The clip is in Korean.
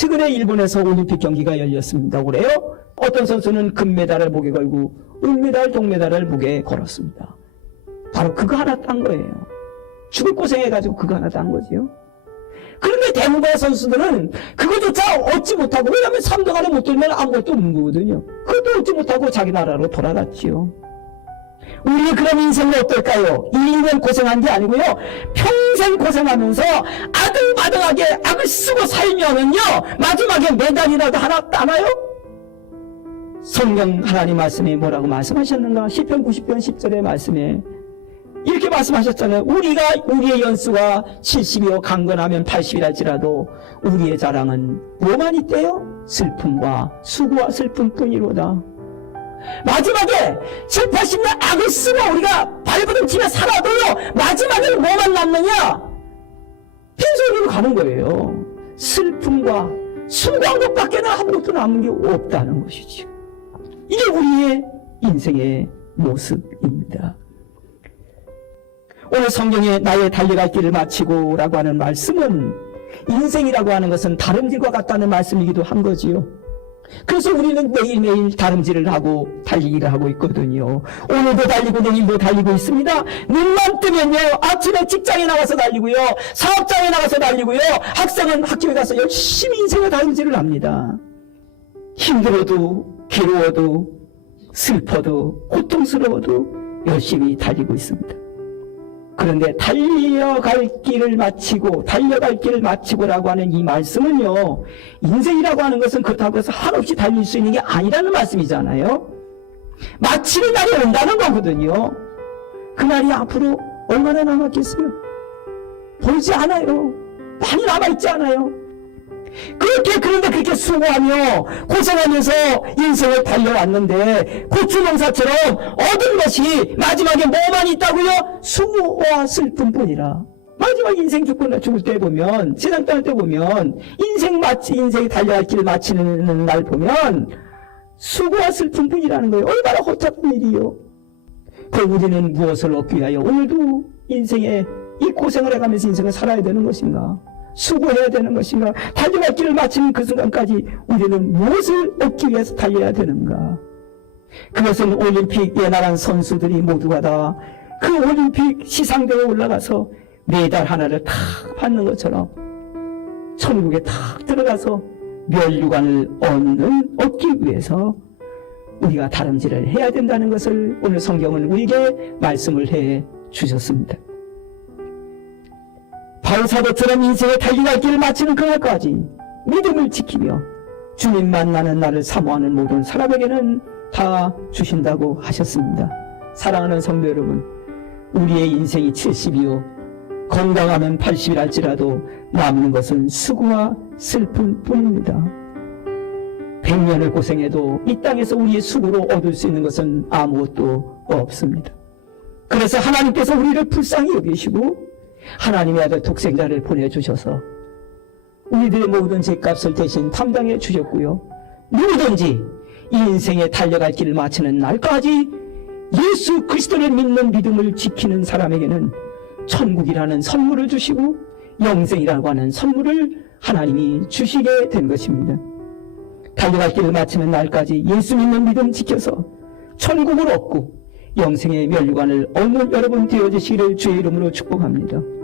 10월에 일본에서 올림픽 경기가 열렸습니다. 올해요. 어떤 선수는 금메달을 목에 걸고 은메달, 동메달을 목에 걸었습니다. 바로 그거 하나 딴 거예요. 죽을 고생해가지고 그거 하나 딴 거지요. 그런데 대부분의 선수들은 그거조차 얻지 못하고 왜냐하면 3등 안에 못 들면 아무것도 없는 거거든요. 그것도 얻지 못하고 자기 나라로 돌아갔지요. 우리의 그런 인생은 어떨까요? 1년 고생한 게 아니고요. 평생 고생하면서 아등바등하게 악을 쓰고 살면은요. 마지막에 메달이라도 하나 따나요? 성경 하나님 말씀에 뭐라고 말씀하셨는가? 10편 90편 10절의 말씀에 이렇게 말씀하셨잖아요. 우리가 우리의 연수가 70이요 강건하면 80이랄지라도 우리의 자랑은 뭐만 있대요? 슬픔과 수고와 슬픔뿐이로다. 마지막에 7, 80년 악을 쓰고 우리가 발버둥 치며 살아도요 마지막에 뭐만 남느냐? 빈손으로 가는 거예요. 슬픔과 수고한 것밖에는 아무것도 남은 게 없다는 것이죠. 이게 우리의 인생의 모습입니다. 오늘 성경에 나의 달려갈 길을 마치고 라고 하는 말씀은 인생이라고 하는 것은 다름질과 같다는 말씀이기도 한 거지요. 그래서 우리는 매일매일 다름질을 하고 달리기를 하고 있거든요. 오늘도 달리고 내일도 달리고 있습니다. 눈만 뜨면요. 아침에 직장에 나가서 달리고요. 사업장에 나가서 달리고요. 학생은 학교에 가서 열심히 인생의 다름질을 합니다. 힘들어도 괴로워도 슬퍼도 고통스러워도 열심히 달리고 있습니다. 그런데 달려갈 길을 마치고 달려갈 길을 마치고라고 하는 이 말씀은요 인생이라고 하는 것은 그렇다고 해서 한없이 달릴 수 있는 게 아니라는 말씀이잖아요. 마치는 날이 온다는 거거든요. 그 날이 앞으로 얼마나 남았겠어요? 보이지 않아요. 많이 남아있지 않아요 그렇게 그런데 그렇게 수고하며 고생하면서 인생을 달려왔는데 고추농사처럼 얻은 것이 마지막에 뭐만 있다고요? 수고와 슬픔뿐이라. 마지막 인생 죽고 나 죽을 때 보면 세상 떠날 때 보면 인생 마치 인생이 달려갈 길을 마치는 날 보면 수고와 슬픔뿐이라는 거예요. 얼마나 허탈한 일이요. 그럼 우리는 무엇을 얻기 위하여 오늘도 인생에 이 고생을 해가면서 인생을 살아야 되는 것인가? 수고해야 되는 것인가? 달려갈 길을 마치는 그 순간까지 우리는 무엇을 얻기 위해서 달려야 되는가? 그것은 올림픽에 나간 선수들이 모두가 다 그 올림픽 시상대에 올라가서 메달 하나를 탁 받는 것처럼 천국에 탁 들어가서 멸류관을 얻는, 얻기 위해서 우리가 다름질을 해야 된다는 것을 오늘 성경은 우리에게 말씀을 해 주셨습니다. 바울 사도처럼 인생의 달려갈 길을 마치는 그날까지 믿음을 지키며 주님 만나는 날을 사모하는 모든 사람에게는 다 주신다고 하셨습니다. 사랑하는 성도 여러분, 우리의 인생이 70이요. 건강하면 80이랄지라도 남는 것은 수고와 슬픔 뿐입니다. 100년을 고생해도 이 땅에서 우리의 수고로 얻을 수 있는 것은 아무것도 없습니다. 그래서 하나님께서 우리를 불쌍히 여기시고 하나님의 아들 독생자를 보내주셔서 우리들의 모든 죄값을 대신 담당해 주셨고요. 누구든지 이 인생에 달려갈 길을 마치는 날까지 예수 그리스도를 믿는 믿음을 지키는 사람에게는 천국이라는 선물을 주시고 영생이라고 하는 선물을 하나님이 주시게 된 것입니다. 달려갈 길을 마치는 날까지 예수 믿는 믿음 지켜서 천국을 얻고 영생의 멸류관을 얻는 여러분 되어주시기를 주의 이름으로 축복합니다.